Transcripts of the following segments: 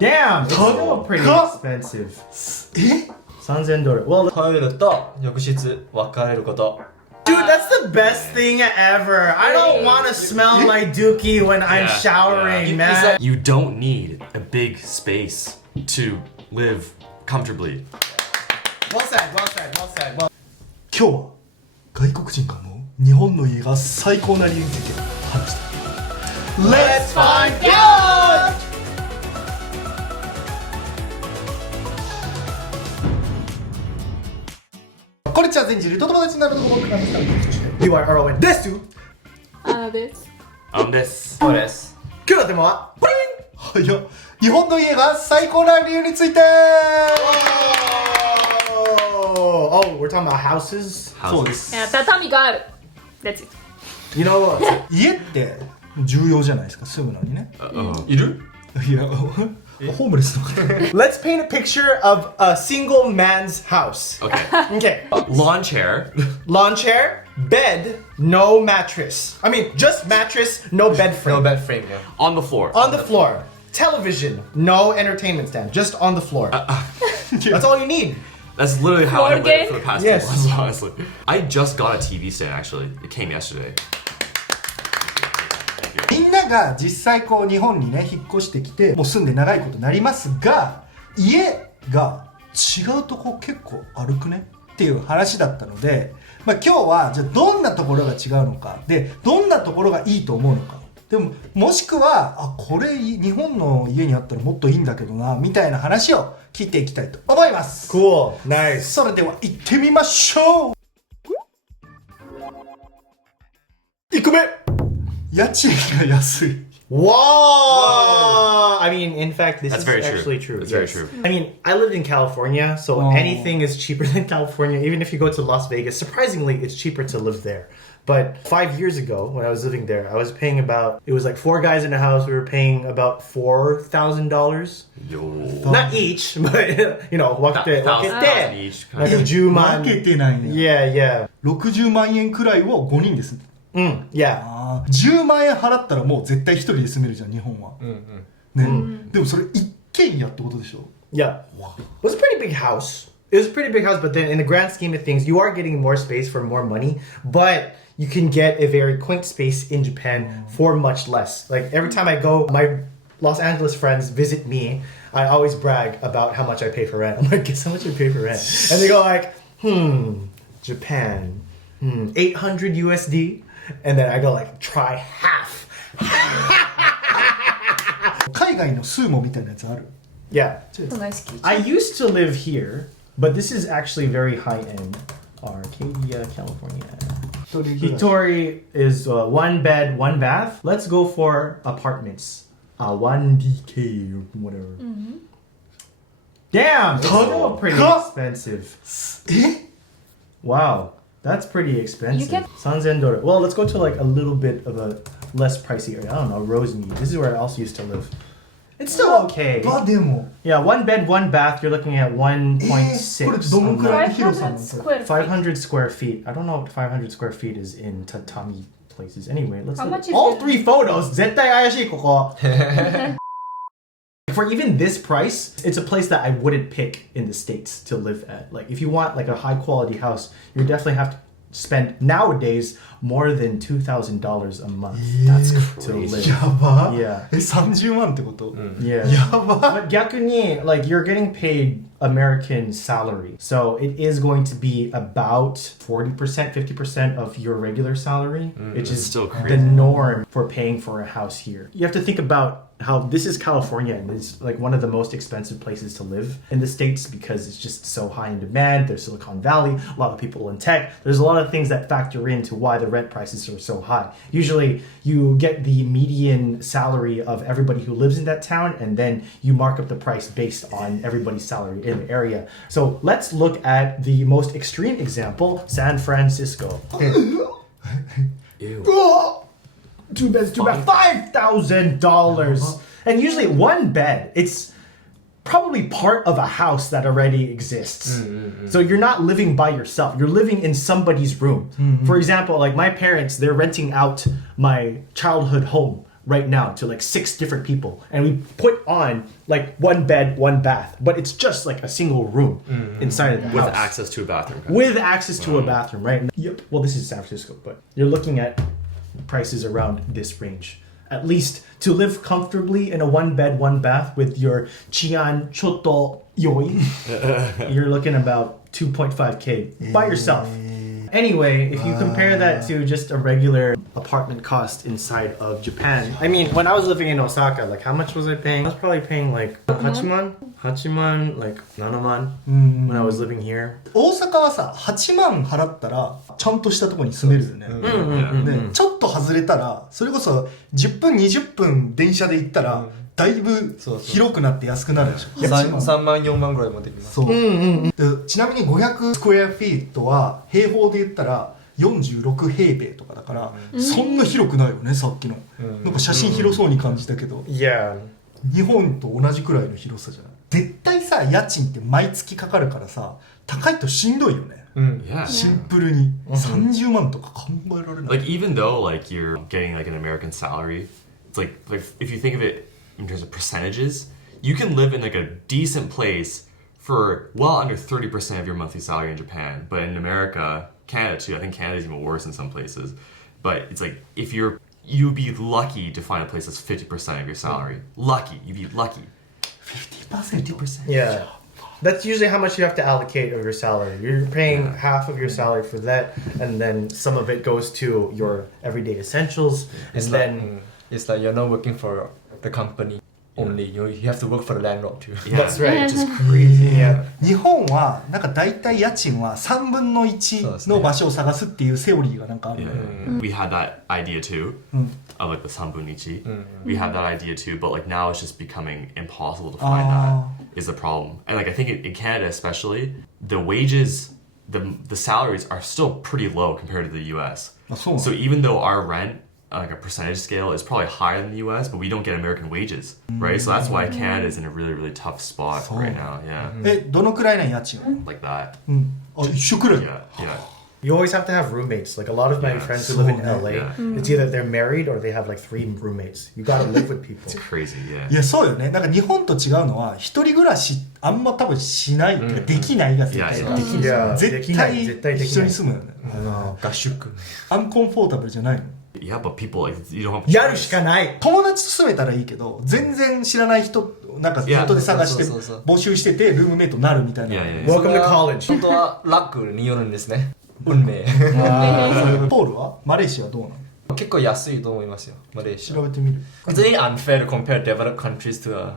Damn, it's still pretty expensive. $3,000. Well, トイレと浴室分かれること。 dude, that's the best thing ever. I don't want to smell my dookie when I'm showering, man. You don't need a big space to live comfortably. Well said, well said, well said. Well, 今日は外国人が思う日本の家が最高な理由について話した。 let's find out! こんにちは、全人類と友達になるのが僕なんですが、 You are Erwin. This too. です。です。そうです。今日のテーマははいや、日本の家が最高な理由について。 Oh, we're talking about houses? そうです。いや、畳がある。That's it. You know what? 家って重要じゃないですか、住むのにね。いる？いや、ホームレスの方。 Let's paint a picture of a single man's house. Okay. Okay. Lawn chair. Lawn chair, bed, no mattress. I mean, just mattress, no bed frame. No bed frame, yeah. On the floor. On the floor. Television, no entertainment stand, just on the floor. That's all you need. That's literally how I Board lived game? for the past Yes. 2 months, honestly. I just got a TV stand, actually. It came yesterday. みんなが実際こう日本にね引っ越してきてもう住んで長いことになりますが、家が違うとこ結構歩くねっていう話だったので、今日はじゃあどんなところが違うのかで、どんなところがいいと思うのか、でももしくはこれ日本の家にあったらもっといいんだけどなみたいな話を聞いていきたいと思います。 Cool. Nice. それでは行ってみましょう。1個目。家賃が安い。 Whoa! I mean, in fact, this That's is very true. actually true. That's very yes. true. I mean, I lived in California, so Oh. anything is cheaper than California. Even if you go to Las Vegas, surprisingly, it's cheaper to live there. But 5 years ago, when I was living there, I was paying about, it was like 4 guys in a house. We were paying about $4,000. Yo. Not each, but, you know, $1,000 wakete. each. Like a 10万. 分けてないんや。 Yeah, yeah. 60万円くらいを5人ですね。 Yeah. 10万円払ったらもう絶対一人で住めるじゃん日本は、ね、でもそれ一軒家ってことでしょ。 Yeah. It was a pretty big house. It was a pretty big house, but then in the grand scheme of things, you are getting more space for more money, but you can get a very quaint space in Japan for much less. Like every time I go, my Los Angeles friends visit me, I always brag about how much I pay for rent. I'm like, guess how much I pay for rent? And they go like, Japan, 800 USD. And then I go like, try half. 海外のスーモみたいなやつある？ Yeah. 大好き。 I used to live here, but this is actually very high end. Arcadia, California. 一人暮らし Hitori is 1 bed, 1 bath. Let's go for apartments. 1DK or whatever. Damn, it's still pretty expensive. え？ Wow, that's pretty expensive. You can- $3,000. Well, let's go to like a little bit of a less pricey area. I don't know, Rosemead. This is where I also used to live. It's still okay. でも Yeah, 1 bed, 1 bath. You're looking at 1.6. これどのくらいの広さなの？ 500 square feet. 500 square feet. I don't know what 500 square feet is in tatami places. Anyway, let's How look. much is All it? 3 photos. 絶対怪しいここ. For even this price, it's a place that I wouldn't pick in the States to live at. Like if you want like a high quality house, you definitely have to spend nowadays more than $2,000 a month. That's to live. やば。 Yeah. 30万ってこと？ Yeah. やば。 But 逆に, like you're getting paid American salary. So it is going to be about 40%, 50% of your regular salary, which is still crazy. the norm for paying for a house here. You have to think about how this is California and it's like one of the most expensive places to live in the States because it's just so high in demand. There's Silicon Valley, a lot of people in tech. There's a lot of things that factor into why the rent prices are so high. Usually you get the median salary of everybody who lives in that town and then you mark up the price based on everybody's salary in the area. So let's look at the most extreme example, San Francisco. Ew. Two beds, $5,000. And usually 1 bed, it's probably part of a house that already exists. So you're not living by yourself. You're living in somebody's room. For example, like my parents, they're renting out my childhood home right now to like 6 different people, and we put on like 1 bed, 1 bath, but it's just like a single room inside of the With house. access to a bathroom. With access to a bathroom, right? Yep. Well, this is San Francisco, but you're looking at prices around this range. At least to live comfortably in a 1 bed, 1 bath with your chian choto yoi, you're looking about 2.5K by yourself. Anyway, if you compare that to just a regular apartment cost inside of Japan, I mean, when I was living in Osaka, like how much was I paying? I was probably paying like hachiman, like 7man when I was living here. 大阪はさ8万払ったらちゃんとしたところに住めるよね、でちょっと外れたらそれこそ10分20分電車で行ったらだいぶ広くなって安くなるでしょ。3万4万ぐらいもできます。そう、でちなみに500スクエアフィートは平方で言ったら46平米とかだから、そんな広くないよねさっきの、なんか写真広そうに感じたけど、Yeah. 日本と同じくらいの広さじゃない。絶対さ家賃って毎月かかるからさ高いとしんどいよね、Yeah. シンプルに30万とか考えられない。 Like even though like you're getting like an American salary, it's like if you think of it in terms of percentages, you can live in like a decent place for well under 30% of your monthly salary in Japan. But in America, Canada too, I think Canada is even worse in some places. But it's like if you'd be lucky to find a place that's 50% of your salary. Lucky, you'd be lucky. 50%? Yeah. That's usually how much you have to allocate of your salary. You're paying half of your salary for that, and then some of it goes to your everyday essentials. And then it's like you're not working for the company only. You have to work for the landlord too. Yeah, That's right. Which is crazy. Yeah. 日本はなんか大体家賃は3分の1の場所を探すっていうセオリーがなんかあるのよ、We had that idea too, of like the sanbunichi. We had that idea too, but like now it's just becoming impossible to find that is the problem. And like I think in Canada especially, the wages, the salaries are still pretty low compared to the US. So even though our rent, like a percentage scale, is probably higher than the US, but we don't get American wages, right? So that's why Canada is in a really, really tough spot right now. Yeah, どのくらいな家賃？ like that. あ、一緒くらい。 Yeah, yeah. You always have to have roommates. Like a lot of my friends who live in LA, it's either they're married or they have like 3 roommates. You gotta live with people. It's crazy. Yeah. いやそうよね。なんか日本と違うのは一人暮らしあんま多分しない、できないが絶対だ。 Yeah. 絶対一緒に住むよね。合宿。アンコンフォータブルじゃないの。 Yeah, but people like you don't have. やるしかない。友達と住めたらいいけど全然知らない人なんかネットで探して募集しててルームメイトになるみたいな。 Welcome to college. 本当はラックによるんですね。運命。ポールはマレーシアはどうなの？結構安いと思いますよ、マレーシア。調べてみる。 It's really unfair to compare developed countries to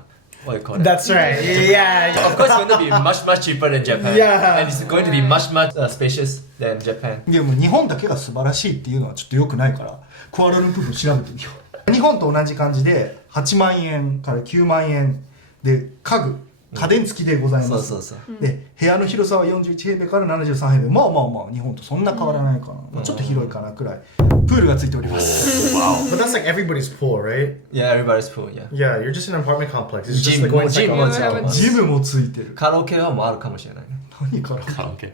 what do you call it? That's right. Yeah. Of course, it's going to be much cheaper than Japan. Yeah. And it's going to be much spacious than Japan. でも日本だけが素晴らしいっていうのはちょっと良くないからクアラルンプール調べてみよう。日本と同じ感じで8万円から9万円で家電付きでございます。そうそうそう。で部屋の広さは41平米から73平米。まあ日本とそんな変わらないかな、まあ、ちょっと広いかなくらい。プールがついております。 Wow. But that's like everybody's pool, right? Yeah, everybody's pool, yeah. Yeah, you're just in an apartment complex. It's just Gym. like going to Gym. like a hotel. ジムもついてる。カラオケはもうあるかもしれないね。何から Okay.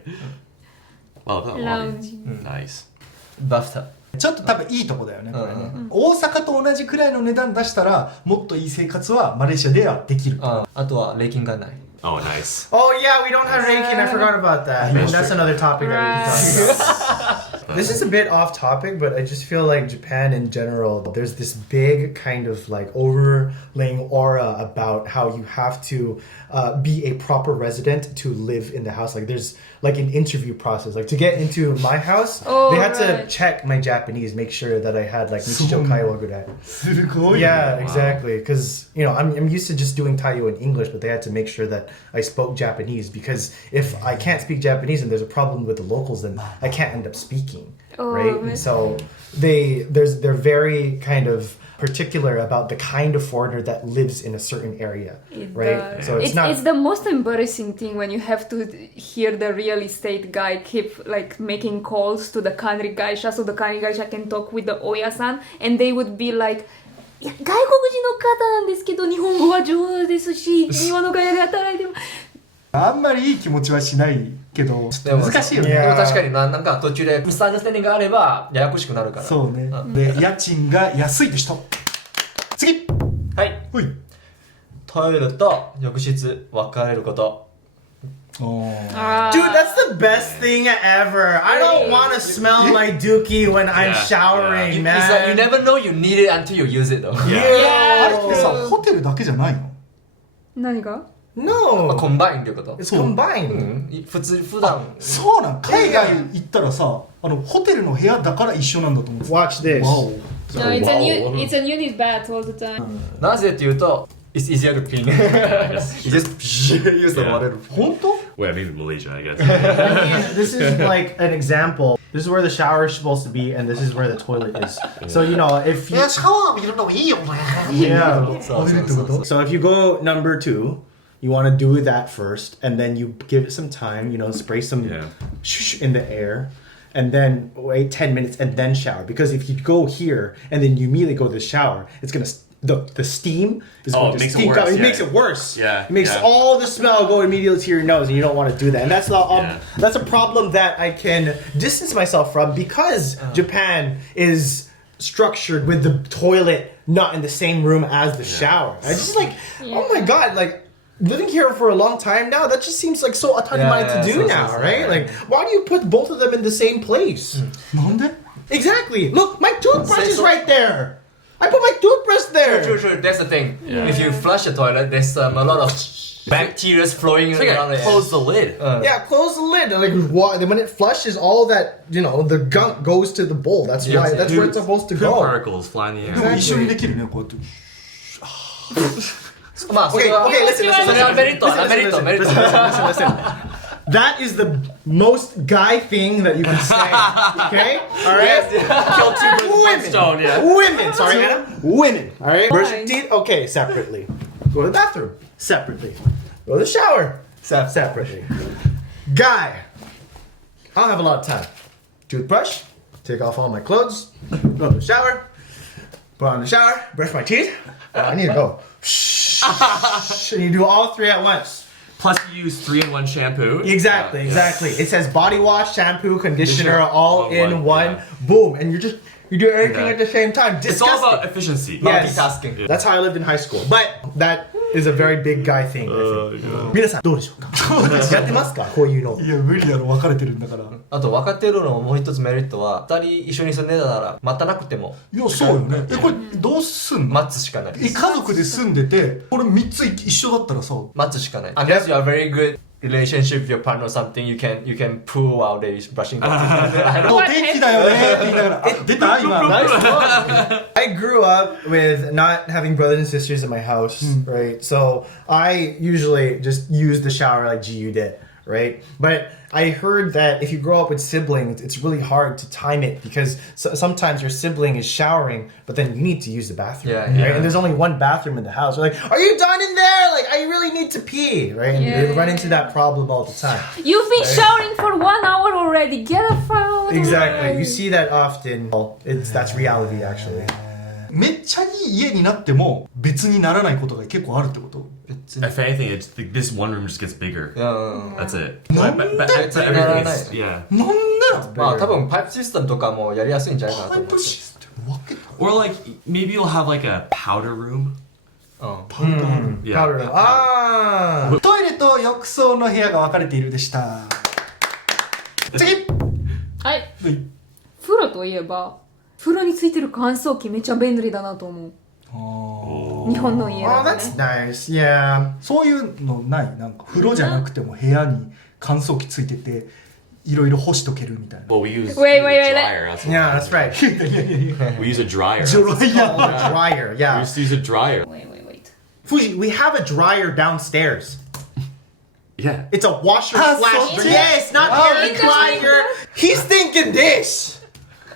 Well, that Lounge. Nice. バスタ。ちょっと多分いいとこだよねこれね、大阪と同じくらいの値段出したらもっといい生活はマレーシアではできる。あとは礼金がない。 Oh, nice. Oh yeah, we don't have Reikin. I forgot about that. And that's another topic that we can talk about. This is a bit off topic, but I just feel like Japan in general, there's this big kind of like overlaying aura about how you have to be a proper resident to live in the house. Like there's like an interview process. Like to get into my house, they had to check my Japanese, make sure that I had like Nichijou Kaiwa gurai. すごい。 Yeah, exactly. Because you know, I'm used to just doing Taiyo in English, but they had to make sure that I spoke Japanese. Because if I can't speak Japanese and there's a problem with the locals, then I can't end up speaking, right? And so they're very kind of particular about the kind of foreigner that lives in a certain area, right? So it's the most embarrassing thing when you have to hear the real estate guy keep like making calls to the kanri gaisha, so the kanri gaisha can talk with the oya-san, and they would be like, いや外国人の方なんですけど日本語は上手ですし日本の会社で働いてもあんまりいい気持ちはしないけど難しいよね。でも確かになんか途中でミスアンダースタンディングがあればややこしくなるから。そうね。で家賃が安い人。次はい。ほい。トイレと浴室分かれること。Ah. Dude, that's the best thing ever. I don't want to smell my dookie when I'm showering, man. It's like you never know you need it until you use it though. あれ Yeah. ってさ、ホテルだけじゃないの？何が？ No. コンバインってこと？ It's combined. 普段そうなん。海外行ったらさ、ホテルの部屋だから一緒なんだと思ってた。 Watch this. わお。 No, it's a unit bath all the time. なぜっていうと It's easier to clean. You just use the water. 本当？ Wait, maybe Malaysia, I guess. This is like an example. This is where the shower is supposed to be, and this is where the toilet is. So, you know, if you... シャワー見るのもいいよね。 Yeah. そう浴びるってこと？ So if you go number 2, you want to do that first, and then you give it some time, you know, spray some shh in the air, and then wait 10 minutes and then shower. Because if you go here and then you immediately go to the shower, it's going to... The steam is going it to makes it stink worse, out. It yeah. makes it worse. Yeah, It makes yeah. all the smell go immediately to your nose, and you don't want to do that. And that's that's a problem that I can distance myself from because Japan is structured with the toilet not in the same room as the shower. I just like, oh my god, like living here for a long time now, that just seems like so automatic to do now, right? Like, why do you put both of them in the same place? なんで？ Exactly. Look, my toothbrush is right there. I put my toothbrush there. True. That's the thing. If you flush the toilet, there's a lot of bacteria flowing around it. Close the lid. Yeah, close the lid. Like when it flushes, all that the gunk goes to the bowl. That's why. That's where it's supposed to Poop go. particles fly in the でも air. 一緒にできるね、こうやって。まあそれは Okay, listen. それはメリット Listen. That is the most guy thing that you can say. Okay? Alright? Kill two birds with one stone, yeah. Women. Sorry, Anna. Women. Alright? Why? Brush your teeth. Okay, separately. Go to the bathroom. Separately. Go to the shower. Separately. Guy. I don't have a lot of time. Toothbrush. Take off all my clothes. Go to the shower. Put on the shower. Brush my teeth. I need to go. And you do all 3 at once. Plus you use 3-in-1 shampoo. Exactly. It says body wash, shampoo, conditioner, all in one. Yeah. Boom, and you do everything at the same time. It's all Disgusting. about efficiency. Yes. multitasking. That's how I lived in high school. But that is a very big guy thing. I think. 皆さんどうでしょうか？やってますか？こういうの。いや、無理だろ、別れてるんだから。あと分かってるのもう一つメリットは2人一緒に住んでたなら待たなくてもいや、そうよね。これどうすんの？待つしかない。家族で住んでて、これ3つ一緒だったらさ、待つしかない。Unless you are very good relationship with your partner or something, you can poo while they brushing their teeth. お天気だよねって言いながら、あ、出た今。I grew up with not having brothers and sisters in my house, right? So I usually just use the shower like GU did, right? But I heard that if you grow up with siblings, it's really hard to time it because sometimes your sibling is showering, but then you need to use the bathroom, Yeah, right? yeah. And there's only one bathroom in the house. We're like, are you done in there? Like, I really need to pee, right? And they run into that problem all the time. You've been showering for 1 hour already. Get up out. Exactly. You see that often. Well, that's reality, actually. めっちゃいい家になっても別にならないことが結構あるってこと？ If anything, it's this one room just gets bigger. That's it. No. But so everything is, yeah. なんでなの？まあ多分パイプシステムとかもやりやすいんじゃないかなと思う。パイプシステム分けた？ Or like maybe you'll have like a powder room. パウダールーム。 Yeah. Powder room. Ah. トイレと浴槽の部屋が分かれているでした。次。はい。風呂といえば、風呂についてる乾燥機めっちゃ便利だなと思う。日本の家 Oh, だと that's ね。 nice. Yeah. そういうのない？なんか風呂じゃなくても部屋に乾燥機ついてていろいろ干しとけるみたいな。 Well, we use Wait, a wait. dryer. That's Yeah, that's right. we use a dryer. ドライヤー。 Dryer, We yeah. used to use a dryer. Wait. Fuji, we have a dryer downstairs. Yeah. It's a washer Ah, slash. so- Yes, not air recliner. He's thinking this.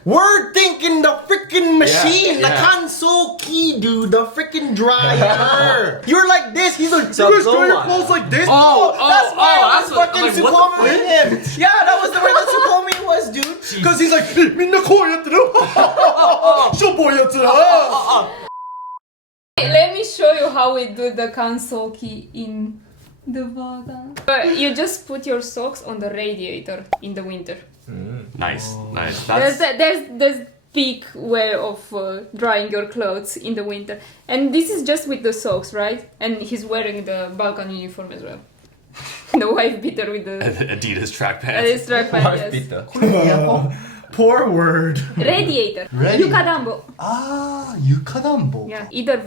We're thinking the freaking machine, the yeah. console key, dude, the freaking dryer. You're like this. He's like, you So guys throw go your on. clothes like this. Oh, that's oh, why oh, I that's was what- fucking I'm like, what the Tsukomi with him. Yeah, that was the way the Tsukomi was, dude. Because he's like, みんなこうやってる。しょぼいやつら。 Let me show you how we do the console key in the wagon. You just put your socks on the radiator in the winter. Nice. There's peak way of drying your clothes in the winter. And this is just with the socks, right? And he's wearing the Balkan uniform as well. The wife beater with the Adidas track pants. Adidas track pants. Yes. これエアコン Poor word. Radiator. Radiator. 床暖房。ああ床暖房 Yeah. Either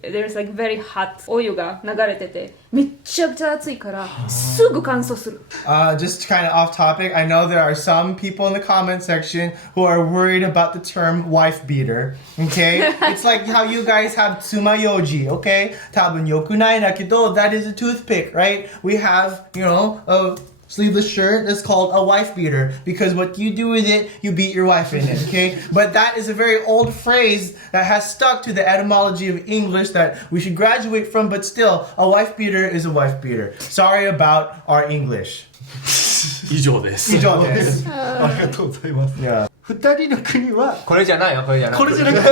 there's like very hot お湯が流れててめっちゃくちゃ暑いからすぐ乾燥する。Just kind of off topic, I know there are some people in the comment section who are worried about the term wife beater. Okay? It's like how you guys have tsumayoji, okay? 多分良くないだけど that is a toothpick, right? We have, you know, a sleeveless shirt that's called a wife beater because what you do with it, you beat your wife in it, okay? But that is a very old phrase that has stuck to the etymology of English that we should graduate from, but still, a wife beater is a wife beater. Sorry about our English. 以上です。以上です。ありがとうございます Yeah. 二人の国はこれじゃないよこれじゃないこれじゃなくて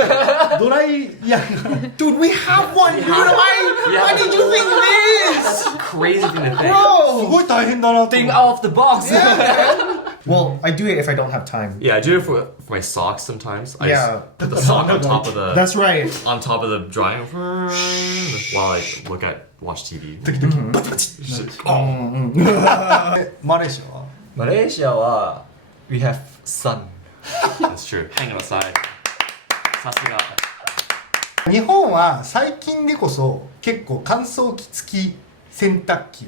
ドライヤー Dude, we have one, dude. Why did you think this? Crazy thing to think. す Bro! ごい大変だなと Think 思 out of the box. Well, I do it if I don't have time. Yeah, I do it for my socks sometimes. I Yeah. just put the sock on top of the That's right. on top of the drying while I watch TV. マレーシアはマレーシアは We have sun. That's true. Hanging outside. さすが。日本は最近でこそ結構乾燥機付き洗濯機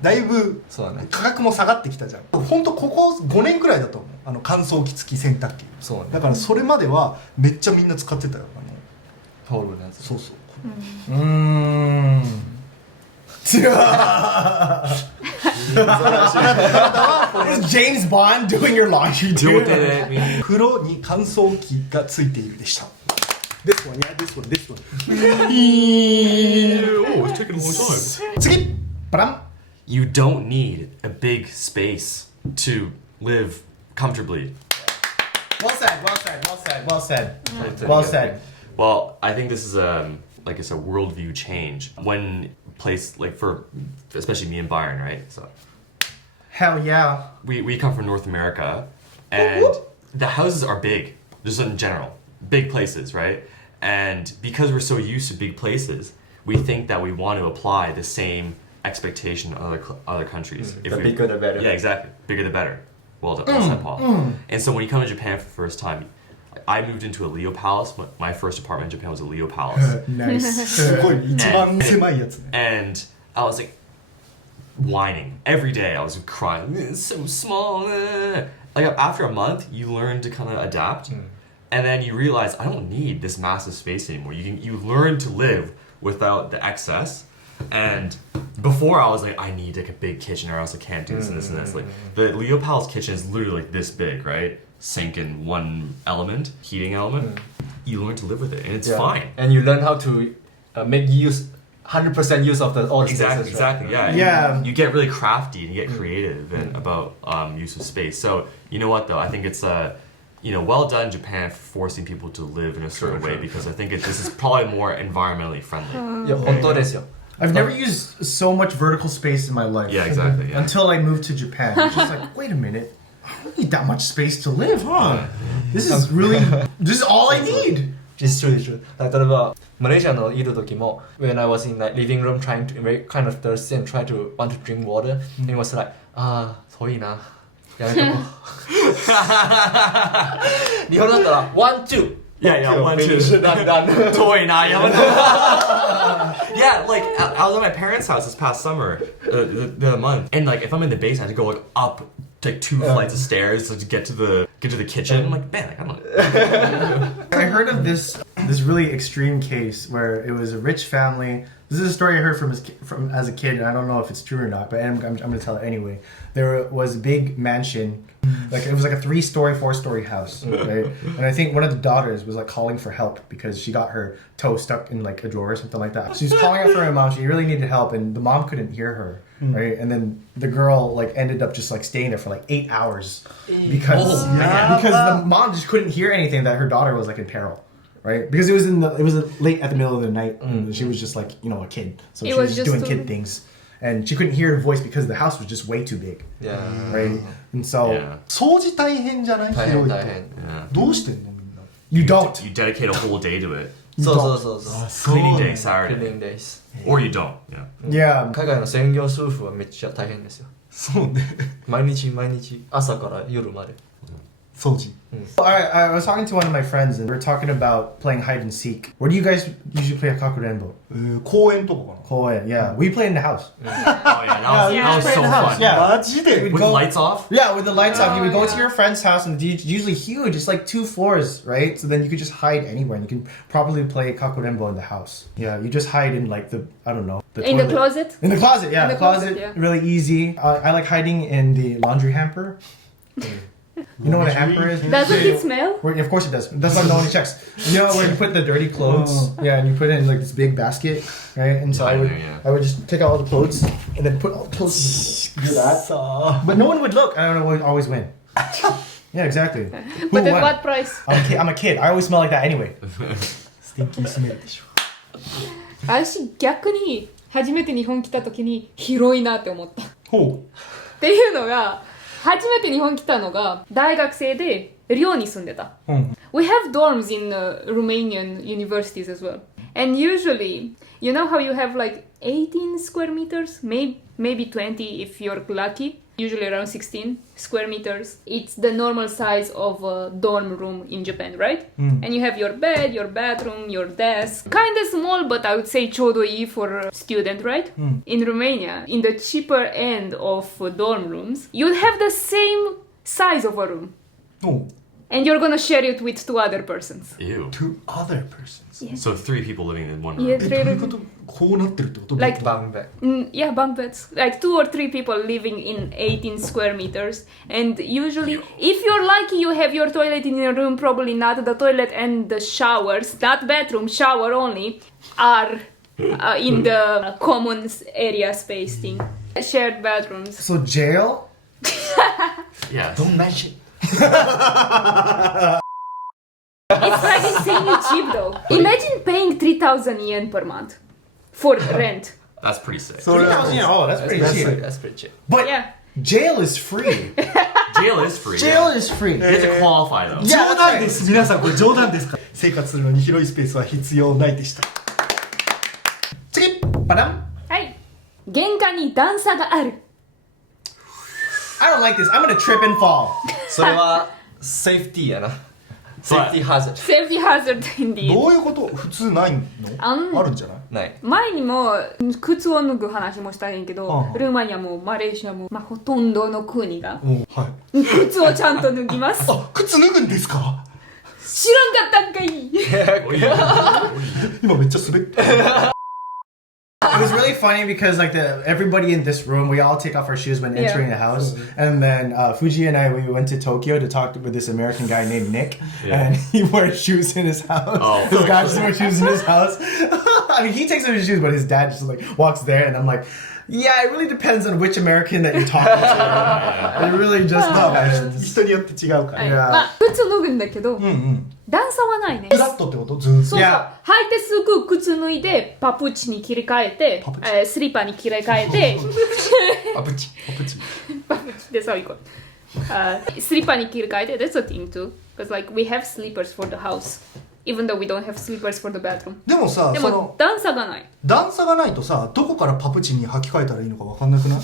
だいぶそうだね価格も下がってきたじゃんほんとここ5年くらいだと思う乾燥機付き洗濯機そうねだからそれまではめっちゃみんな使ってたよタオルのやつそうそう Is James Bond doing your laundry, 両 dude? 手でみんな風呂に乾燥機が付いているでした This one, yeah, this one, this one. Oh, it's taking a long time. 次 Bram. You don't need a big space to live comfortably. Well said, well said, well said, well said. Well said. Well, I think this is like it's a worldview change when place like for especially me and Byron, right? So Hell yeah. we come from North America, and the houses are big, just in general, big places, right? And because we're so used to big places, we think that we want to apply the same expectation on other countries. The bigger the better. Yeah, exactly. Bigger the better. Well said, Paul. And so when you come to Japan for the first time, I moved into a Leo Palace. My first apartment in Japan was a Leo Palace. Nice. すごい一番狭いやつね And I was like whining every day. I was crying. It's so small. Like after a month, you learn to kind of adapt, and then you realize I don't need this massive space anymore. You learn to live without the excess. And before I was like, I need like a big kitchen or else I can't do this and this and this. Like the Leo Palace kitchen is literally like this big, right? Sink in one element, heating element. You learn to live with it, and it's fine. And you learn how to make use 100% use of all the Exactly, spaces, right? exactly. Yeah. Yeah. You get really crafty and you get creative and about use of space. So you know what though? I think it's well done Japan for forcing people to live in a certain way because I think this is probably more environmentally friendly. いや本当ですよ I've never used so much vertical space in my life. Yeah, exactly. Yeah. Until I moved to Japan. It's just like, wait a minute. I don't need that much space to live, huh? This is all I need. It's true, it's true. Like, 例えばマレーシアのいる時も when I was in like living room trying to very kind of thirsty and try to want to drink water and it was like 遠いなやめとこう日本だったら one, two Yeah, one, two. done Toy na Yeah, like I was at my parents' house this past summer, the month, and like if I'm in the basement, I have to go like up like 2 flights of stairs to get to the kitchen. I'm like, man, I don't. I heard of this really extreme case where it was a rich family. This is a story I heard from as a kid, and I don't know if it's true or not, but I'm going to tell it anyway. There was a big mansion, like it was like a 3-story, 4-story house, right? And I think one of the daughters was like calling for help because she got her toe stuck in like a drawer or something like that. She was calling out for her mom. She really needed help, and the mom couldn't hear her, right? And then the girl like ended up just like staying there for like 8 hours because the mom just couldn't hear anything that her daughter was like in peril. Right, because it was late at the middle of the night, and she was just like a kid, so she was just doing kid things, and she couldn't hear her voice because the house was just way too big. Yeah. Right, and so 掃除大変じゃない大変大変どうしてんのみんな You don't. You dedicate a whole day to it. そうそうそうそう。 Cleaning day, Saturday. Cleaning days. Or you don't. Yeah. Yeah. 海外の専業主婦はめっちゃ大変ですよ。そうね。毎日毎日朝から夜まで。掃除。I was talking to one of my friends and we were talking about playing hide and seek. Where do you guys usually play kakurenbo? 公園とかかな。 Koen, yeah. We play in the house. Oh yeah, that was Yeah, so in the house, fun. yeah. マジで We'd With go- lights off. Yeah, with the lights off. You would go yeah. to your friend's house and it's usually huge. It's like 2 floors, right? So then you could just hide anywhere and you can probably play kakurenbo in the house. Yeah, you just hide in like the, I don't know. In the toilet. closet? In the closet, yeah. In the closet, yeah. Really easy. I like hiding in the laundry hamper. You know what a hamper is? Doesn't it smell? Where, of course it does. That's why no one checks. You know where you put the dirty clothes? Yeah, and you put it in like this big basket, right? And so Yeah. I would just take out all the clothes and then put all the clothes in do that. But no one would look. I don't know. Would always win. Yeah, exactly. Who But at won? what price? I'm a kid. I always smell like that anyway. スティンキースメルでしょ。私逆に初めて日本来た時に広いなって思った。っほていうのが、初めて日本来たのが大学生で寮に住んでた。う。うん。 We have dorms in Romanian universities as well. And usually, you know how you have like 18 square meters? Maybe 20 if you're lucky. Usually around 16 square meters. It's the normal size of a dorm room in Japan, right? And you have your bed, your bathroom, your desk. Kind of small, but I would say ちょうどいい for a student, right? In Romania, in the cheaper end of dorm rooms, you'd have the same size of a room. おう。 And you're gonna share it with 2 other persons. Ew. To other persons. So 3 people living in one room. Yeah, どういうことこうなってるってこと Like- バンベ。 Yeah, bunk beds. Like 2 or 3 people living in 18 square meters. And usually, if you're lucky, you have your toilet in your room, probably not the toilet and the showers, not bathroom, shower only, are in the common area space thing. Shared bathrooms. So jail? Yes. どんなし。 It's like insanely cheap though. Imagine paying 3,000 yen per month for rent. That's pretty sick. それは $3,000. Oh, that's pretty cheap. That's pretty cheap. But Yeah. jail is free. Jail is free. Jail yeah. is free. You have to qualify though. Yeah, 冗談です皆さんこれ冗談ですか生活するのに広いスペースは必要ないでした次Padam. はい。玄関に段差がある。 I don't like this. I'm gonna trip and fall. それはセーフティーやな。セーフティーハザー Safety hazard indeed. どういうこと普通ないのあるんじゃないド。ない。前にも靴を脱ぐ話もしたんやけど、はあルーマニアもマレーシアも、ほとんどの国がおうはい靴をちゃんと脱ぎます。あ靴脱ぐんですか知らんかったんかい。今めっちゃ滑った It was really funny because like everybody in this room, we all take off our shoes when Yeah. entering the house. And then Fuji and I, we went to Tokyo to talk with this American guy named Nick, Yeah. and he wears shoes in his house. Oh. His guy just wears shoes in his house. I mean, he takes off his shoes, but his dad just like walks there, and I'm like, yeah, it really depends on which American that you're talking to. It really just まあ depends. 人によって違うから、はい、や靴脱ぐんだけど、うんうん段差はないね。フラットってことずーっとそうそう。いや履いてすぐ靴脱いで、パプチに切り替えてパプチ、スリッパに切り替えて、パプチ。パプチパプチでそういうこと。スリッパに切り替えて、that's a thing too. Because like we have sleepers for the house, even though we don't have sleepers for the bathroom. でもさでそのも段差がない。段差がないとさどこからパプチに履き替えたらいいのか分かんなくない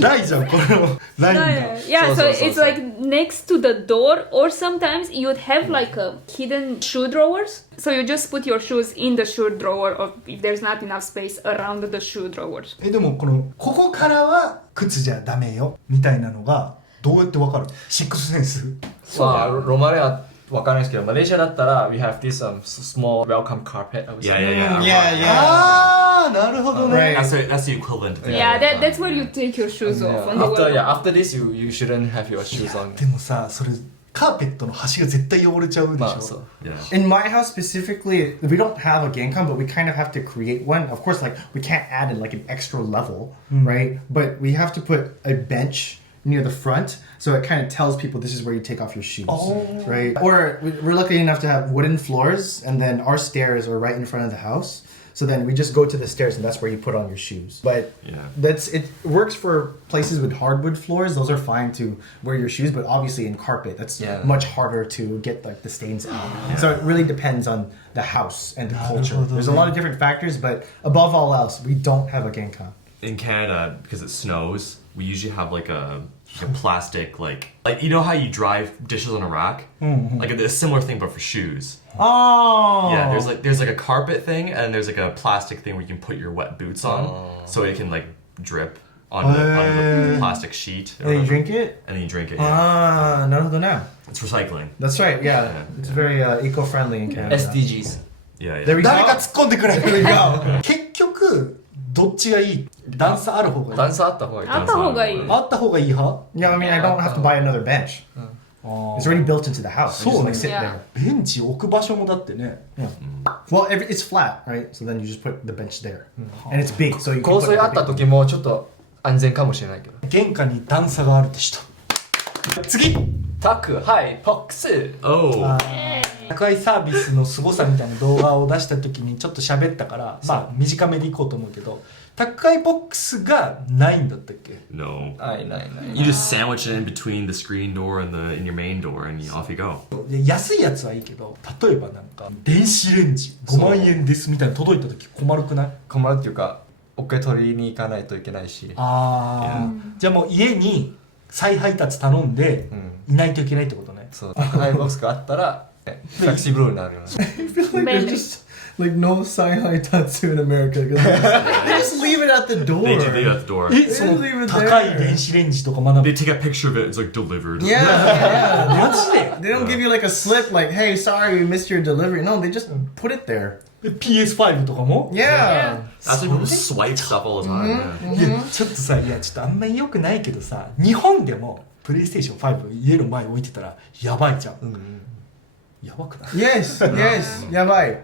ないじゃんこのラインが Yeah, so so. it's like next to the door, or sometimes you'd have like a hidden shoe drawers. So you just put your shoes in the shoe drawer, or if there's not enough space around the shoe drawers. でもここからは靴じゃダメよみたいなのがどうやって分かるシックスセンスまあ、ロマネはわかんないですけど、マレーシアだったら、we have this small welcome carpet, I would say. Yeah. Yeah, yeah. ああなるほどね Right. That's the equivalent. Of Yeah, that's where you take your shoes off. On the way. After this, you shouldn't have your shoes on. でもさそれカーペットの端が絶対汚れちゃうでしょ、まあ、そう。 Yeah. In my house specifically, we don't have a Genkan, but we kind of have to create one. Of course, like we can't add in like an extra level, right? But we have to put a bench near the front, so it kind of tells people this is where you take off your shoes, right? Or we're lucky enough to have wooden floors, and then our stairs are right in front of the house. So then we just go to the stairs and that's where you put on your shoes. But it works for places with hardwood floors. Those are fine to wear your shoes, but obviously in carpet, that's much harder to get like the stains out. So it really depends on the house and the culture. There's a lot of different factors, but above all else, we don't have a genkan. In Canada, because it snows, we usually have like a plastic like you know how you dry dishes on a rack, like a similar thing but for shoes. Oh, Yeah, there's like a carpet thing and there's like a plastic thing where you can put your wet boots on, so it can like drip on the plastic sheet. And then you drink it. And then you drink it. Ah, naruhodo na. It's recycling. That's right. Yeah, it's very eco-friendly in Canada. SDGs. Yeah, There we go. 誰か突っ込んでくれ There we go. 結局どっちがいい？段差ある方がいい？段差あった方がいい。あった方がいい。あった方がいい派？ Yeah, I mean, I don't have to buy another bench. It's already built into the house. You just like sit Yeah. there. ベンチ置く場所もだってね。 Well, it's flat, right? So then you just put the bench there, and it's big, so you can 洪 put 水あった everything. 時もちょっと安全かもしれないけど。玄関に段差があるって人。次。宅配ボックス。Oh. 宅配サービスの凄さみたいな動画を出した時にちょっと喋ったからまあ短めでいこうと思うけど宅配ボックスがないんだったっけ？ No. ないないない。 You just sandwich it in between the screen door and in your main door, and off you go. で安いやつはいいけど例えばなんか電子レンジ5万円ですみたいなの届いた時困るくない？困るっていうか受け取りに行かないといけないし。ああ、じゃあもう家に再配達頼んでいないといけないってことね。そう。宅配ボックスがあったらフレキシブルになるよね。 I feel like there's just like no Saibai Tatsu in America. They just leave it at the door. They do leave it at the door. その leave it 高い there. 電子レンジとか学ぶ They take a picture of it. It's like delivered. Yeah, yeah. マジで They don't give you like a slip like, hey, sorry, we missed your delivery. No, they just put it there. PS5 とかも Yeah. That's why people swipe stuff all the time. Yeah. いやちょっとさいやちょっとあんまり良くないけどさ日本でもプレイステーション5家の前に置いてたらやばいじゃん、やばくない Yes, yes. Yabai.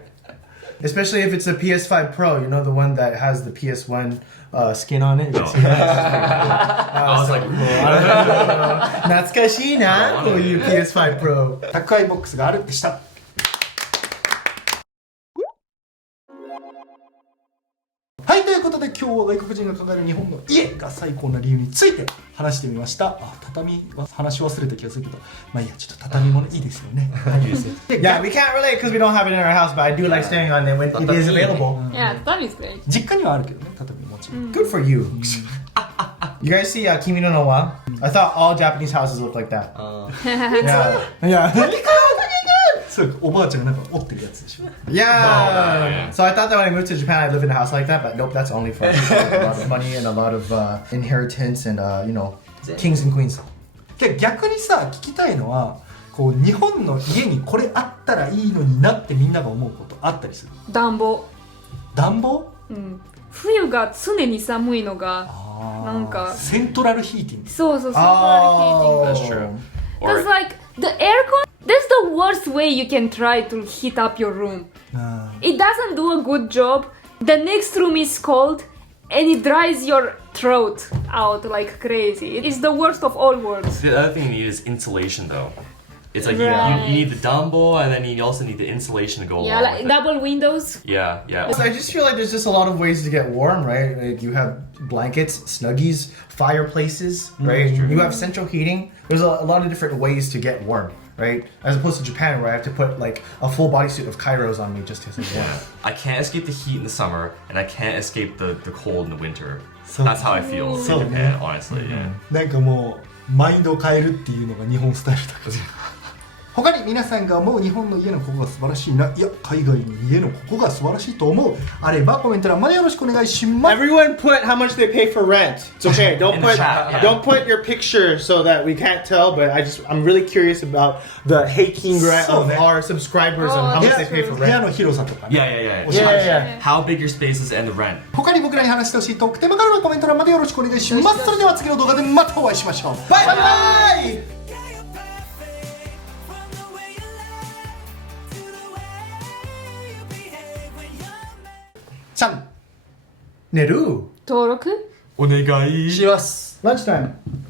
Especially if it's a PS5 Pro, you know, the one that has the PS1 skin on it. You can see that. I was like, Natsukashi na for you PS5 Pro. 宅配ボックスがあるってしたはいということで今日は外国人が考える日本の家が最高な理由について話してみました。あ畳は話し忘れた気がするけどまあいいやちょっと畳もねいいですよね。いいですよ。 Yeah, we can't relate because we don't have it in our house, but I do like staying on it when it is available. Yeah, that is great. 実家にはあるけどね畳もちろん。 Good for you. You guys see Kimi no No wa? I thought all Japanese houses look like that. Yeah. Yeah. そうかおばあちゃんがなんか折ってるやつでしょ。 Yeah. So I thought that when I moved to Japan, I'd live in a house like that, but nope, that's only for people with a lot of money and a lot of inheritance and, you know, kings and queens. 逆にさ聞きたいのはこう日本の家にこれあったらいいのになってみんなが思うことあったりする？暖房。暖房？冬が常に寒いのがなんかセントラルヒーティング。そうそう、セントラルヒーティング。 that's true. Because like the aircon, that's the worst way you can try to heat up your room. It doesn't do a good job. The next room is cold and it dries your throat out like crazy. It's the worst of all worlds. The other thing you need is insulation, though. It's like Right. you need the dumbo, and then you also need the insulation to go Yeah, along like with it. double windows. Yeah, yeah. I just feel like there's just a lot of ways to get warm, right? Like you have blankets, snuggies, fireplaces, right? You have central heating. There's a lot of different ways to get warm, right? As opposed to Japan, where I have to put like a full bodysuit of kairos on me just to stay warm. I can't escape the heat in the summer, and I can't escape the cold in the winter. So- That's how I feel in So- Japan, honestly. Yeah. なんかもうマインドを変えるっていうのが日本スタイルだから他に皆さんが思う日本の家のここが素晴らしいないや海外の家のここが素晴らしいと思うあればコメント欄までよろしくお願いします Everyone put how much they pay for rent. It's okay. Don't In the put chat, yeah. don't put your picture so that we can't tell. But I'm really curious about the heikin rent of So, our subscribers and how much they pay for 部屋 rent. の広さとかね Yeah, yeah, yeah. 教えてほしい Yeah. How big your spaces and the rent. 他に僕らに話してほしいトークテーマがあればコメント欄までよろしくお願いしますそれでは次の動画でまたお会いしましょう Bye bye. チャン寝る登録お願いします。 Lunchtime.